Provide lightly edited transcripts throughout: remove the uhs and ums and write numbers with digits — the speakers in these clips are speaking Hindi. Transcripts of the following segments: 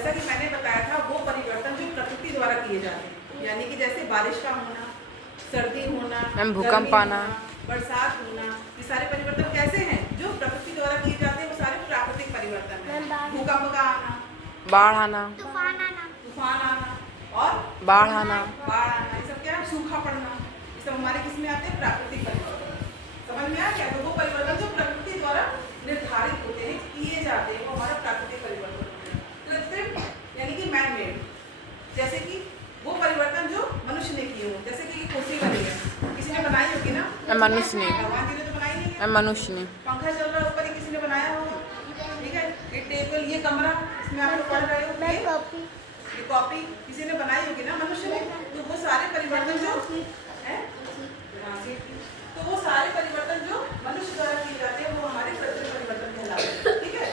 जैसा कि मैंने बताया था वो परिवर्तन जो प्रकृति द्वारा किए जाते हैं, यानी कि जैसे बारिश का होना, सर्दी होना, भूकंप आना, बरसात होना, ये सारे परिवर्तन कैसे हैं जो प्रकृति द्वारा किए जाते हैं, वो सारे प्राकृतिक परिवर्तन हैं। भूकंप का आना, बाढ़ आना, तूफान आना और बाढ़ आना, ये सब क्या है? सूखा पड़ना, ये सब हमारे किस में आते हैं? प्राकृतिक परिवर्तन। समझ में आ गया? तो वो परिवर्तन जो प्रकृति द्वारा निर्धारित होते हैं, किए जाते हैं, वो हमारा प्राकृतिक परिवर्तन होते हैं। कृत्रिम यानी कि मैन मेड, जैसे कि वो परिवर्तन जो मनुष्य ने किए हो, जैसे कि कुर्सी बनी है, किसी ने बनाई होगी ना? मनुष्य ने, भगवान जी ने तो बनाई नहीं है। मनुष्य ने। पंखा चल रहा है, ऊपर ही किसी ने बनाया होगा, ठीक है? ये टेबल, ये कमरा, इसमें आप लोग पढ़ रहे हो, ये कॉपी किसी ने बनाई होगी ना? मनुष्य ने। तो वो सारे परिवर्तन जो है, तो वो सारे परिवर्तन जो मनुष्य द्वारा किए जाते हैं वो हमारे कृत्रिम परिवर्तन कहलाते हैं, ठीक है?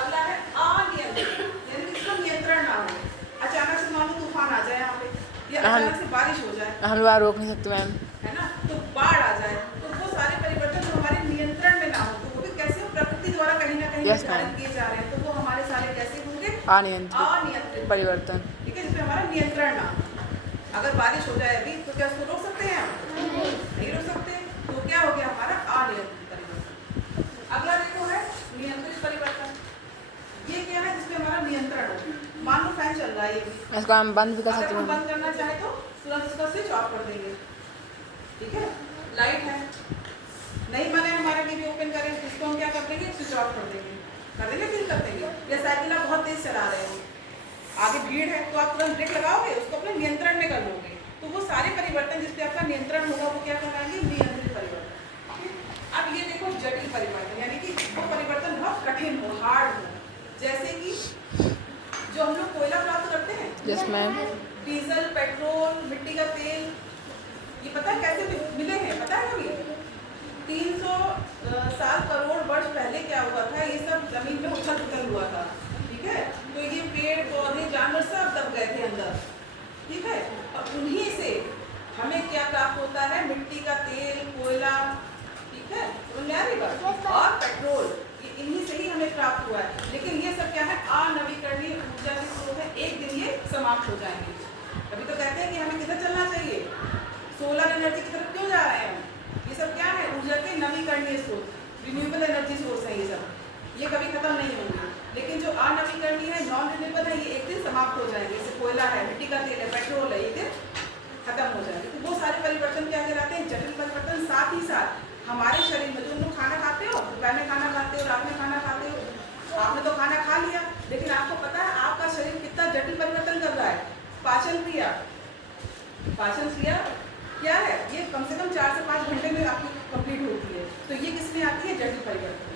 अगला है अनियंत्रित, यानी कि इसका नियंत्रण ना हो। अचानक से मान लो तूफान आ जाए यहाँ पे, या अचानक से बारिश हो जाए, हम लोग रोक नहीं सकते मैम, है ना? तो बाढ़ आ जाए, तो वो सारे परिवर्तन जो हमारे नियंत्रण में ना हो, तो वो भी कैसे प्रकृति द्वारा कहीं ना कहीं निर्धारित किए जा रहे हैं, तो वो हमारे सारे कैसे होंगे? अनियंत्रित परिवर्तन। ठीक है, जिसमें हमारा नियंत्रण ना हो। अगर बारिश हो जाए अभी तो क्या उसको रोक सकते हैं हम? नहीं रोक सकते। तो क्या हो गया हमारा? अनियंत्रित परिवर्तन। अगला देखो है नियंत्रित परिवर्तन। ये क्या है? जिसमें हमारा नियंत्रण हो। मान लो फैन चल रहा है, ये भी इसको हम बंद भी कर अगर सकते हम हैं। बंद करना चाहे तो तुरंत उसका स्विच ऑफ कर देंगे, ठीक है? लाइट है, नहीं माने हमारा कि भी ओपन करें, इसको हम क्या कर देंगे? स्विच ऑफ कर देंगे, फिर कर देंगे। या साइकिल आप बहुत तेज चला रहे हो, आगे भीड़ है, तो आप तुरंत ब्रेक लगाओगे, उसको अपने नियंत्रण में कर लोगे। तो वो सारे परिवर्तन जिस पे आपका नियंत्रण होगा वो क्या कहलाएंगे? नियंत्रित परिवर्तन। अब ये देखो जटिल परिवर्तन, यानी कि वो परिवर्तन बहुत कठिन हो, हार्ड हो, जैसे कि जो हम लोग कोयला प्राप्त करते हैं, जिसमें डीजल, पेट्रोल, मिट्टी का तेल, ये पता है कैसे मिले हैं? पता है कभी? 300 करोड़ वर्ष पहले क्या हुआ था? ये सब जमीन में उथल पुथल हुआ था, ठीक है? तो ये पेड़ पौधे जानवर सब दब गए थे अंदर, ठीक है? और उन्हीं से हमें क्या प्राप्त होता है? मिट्टी का तेल, कोयला, ठीक है, और पेट्रोल, ये इन्हीं से ही हमें प्राप्त हुआ है। लेकिन ये सब क्या है? अनवीकरणीय ऊर्जा के स्रोत है, एक दिन ये समाप्त हो जाएंगे। अभी तो कहते हैं कि हमें किधर चलना चाहिए? सोलर एनर्जी की तरफ क्यों जा रहे हैं हम? ये सब क्या है? ऊर्जा के नवीकरणीय स्रोत, रिन्यूएबल एनर्जी सोर्स है ये सब, ये कभी खत्म नहीं होंगे। लेकिन जो अनवीकरणीय है, नॉन रिन्यूएबल है, ये एक दिन समाप्त हो जाएंगे। जैसे कोयला है, मिट्टी का तेल है, पेट्रोल है, ये दिन खत्म हो जाएंगे। तो वो सारे परिवर्तन क्या कहलाते हैं? जटिल परिवर्तन। साथ ही साथ हमारे शरीर में तुम लोग खाना खाते हो, दोपहर में खाना खाते हो, रात में खाना खाते हो, आपने तो खाना खा लिया, लेकिन आपको पता है आपका शरीर कितना जटिल परिवर्तन कर रहा है? पाचन क्रिया, पाचन क्रिया क्या है? ये कम से कम 4 से 5 घंटे में आपकी कंप्लीट होती है। तो ये किसमें आती है? जटिल परिवर्तन।